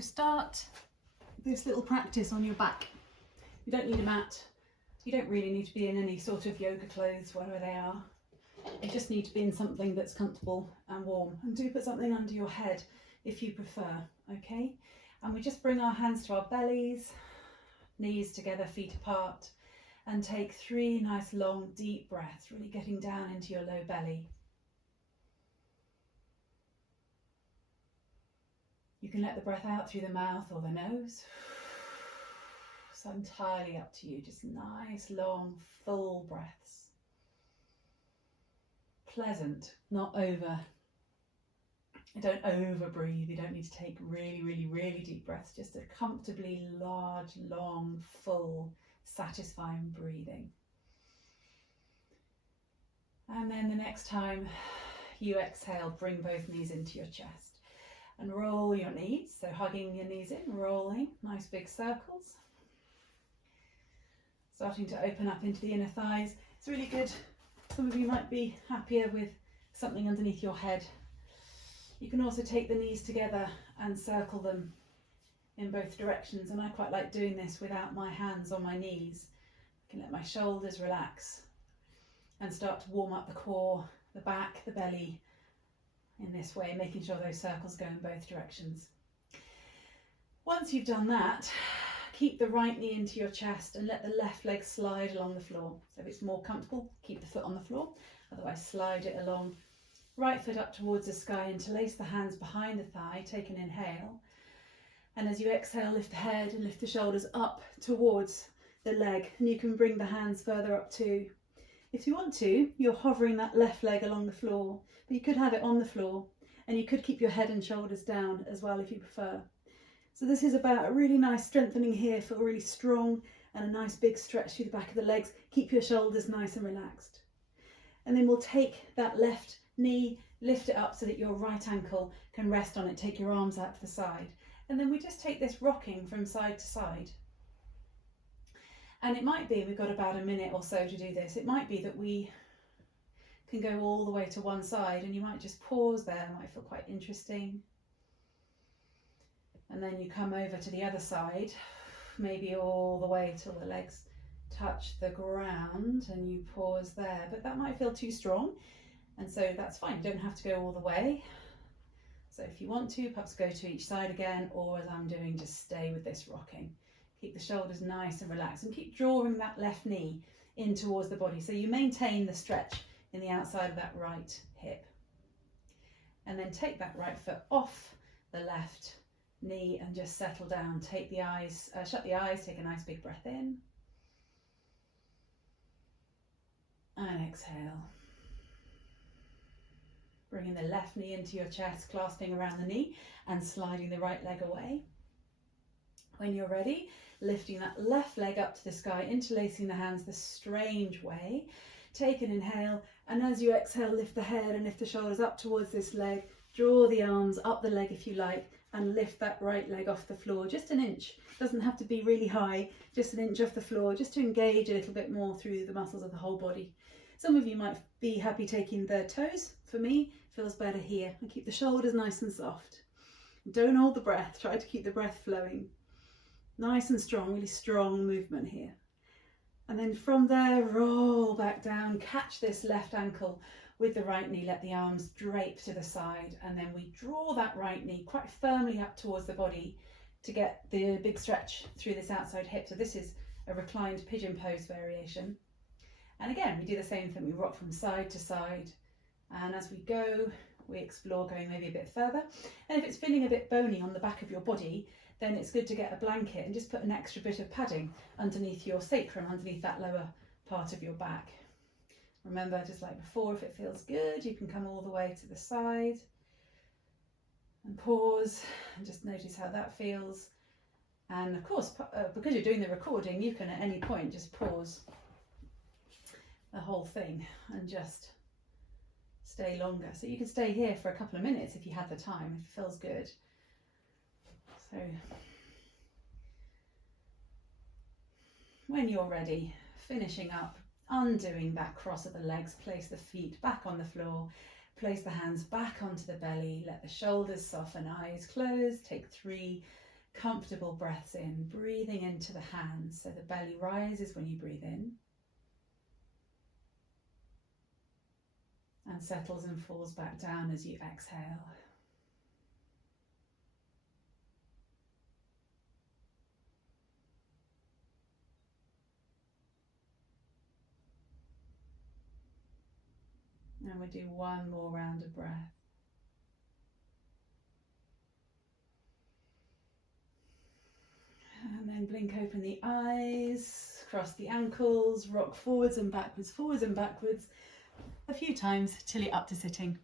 So start this little practice on your back. You don't need a mat. You don't really need to be in any sort of yoga clothes, wherever they are. You just need to be in something that's comfortable and warm. And do put something under your head if you prefer, okay? And we just bring our hands to our bellies, knees together, feet apart, and take 3 nice long deep breaths, really getting down into your low belly. You can let the breath out through the mouth or the nose. It's entirely up to you. Just nice, long, full breaths. Pleasant, not over. Don't over breathe. You don't need to take really, really, really deep breaths. Just a comfortably large, long, full, satisfying breathing. And then the next time you exhale, bring both knees into your chest. And roll your knees, so hugging your knees in, rolling, nice big circles. Starting to open up into the inner thighs. It's really good. Some of you might be happier with something underneath your head. You can also take the knees together and circle them in both directions. And I quite like doing this without my hands on my knees. I can let my shoulders relax and start to warm up the core, the back, the belly, in this way, making sure those circles go in both directions. Once you've done that, keep the right knee into your chest and let the left leg slide along the floor. So if it's more comfortable, keep the foot on the floor, otherwise slide it along. Right foot up towards the sky, interlace the hands behind the thigh, take an inhale. And as you exhale, lift the head and lift the shoulders up towards the leg. And you can bring the hands further up too. If you want to, you're hovering that left leg along the floor, but you could have it on the floor, and you could keep your head and shoulders down as well if you prefer. So this is about a really nice strengthening here, feel really strong, and a nice big stretch through the back of the legs. Keep your shoulders nice and relaxed. And then we'll take that left knee, lift it up so that your right ankle can rest on it, take your arms out to the side. And then we just take this rocking from side to side. And it might be, we've got about a minute or so to do this, it might be that we can go all the way to one side and you might just pause there, it might feel quite interesting. And then you come over to the other side, maybe all the way till the legs touch the ground and you pause there, but that might feel too strong. And so that's fine, you don't have to go all the way. So if you want to, perhaps go to each side again, or as I'm doing, just stay with this rocking. Keep the shoulders nice and relaxed and keep drawing that left knee in towards the body. So you maintain the stretch in the outside of that right hip. And then take that right foot off the left knee and just settle down. Take the eyes, shut the eyes, take a nice big breath in. And exhale. Bringing the left knee into your chest, clasping around the knee and sliding the right leg away. When you're ready, lifting that left leg up to the sky, interlacing the hands the strange way. Take an inhale, and as you exhale, lift the head and lift the shoulders up towards this leg. Draw the arms up the leg if you like, and lift that right leg off the floor, just an inch. Doesn't have to be really high, just an inch off the floor, just to engage a little bit more through the muscles of the whole body. Some of you might be happy taking the toes. For me, it feels better here. And keep the shoulders nice and soft. Don't hold the breath, try to keep the breath flowing. Nice and strong, really strong movement here. And then from there, roll back down, catch this left ankle with the right knee, let the arms drape to the side, and then we draw that right knee quite firmly up towards the body to get the big stretch through this outside hip. So this is a reclined pigeon pose variation. And again, we do the same thing, we rock from side to side, and as we go, we explore going maybe a bit further. And if it's feeling a bit bony on the back of your body, then it's good to get a blanket and just put an extra bit of padding underneath your sacrum, underneath that lower part of your back. Remember, just like before, if it feels good, you can come all the way to the side and pause and just notice how that feels. And of course, because you're doing the recording, you can at any point just pause the whole thing and just stay longer. So you can stay here for a couple of minutes if you had the time, if it feels good. So when you're ready, finishing up, undoing that cross of the legs, place the feet back on the floor, place the hands back onto the belly, let the shoulders soften, eyes closed, take 3 Comfortable breaths in, breathing into the hands. So the belly rises when you breathe in and settles and falls back down as you exhale. And we do one more round of breath. And then blink open the eyes, cross the ankles, rock forwards and backwards a few times till you're up to sitting.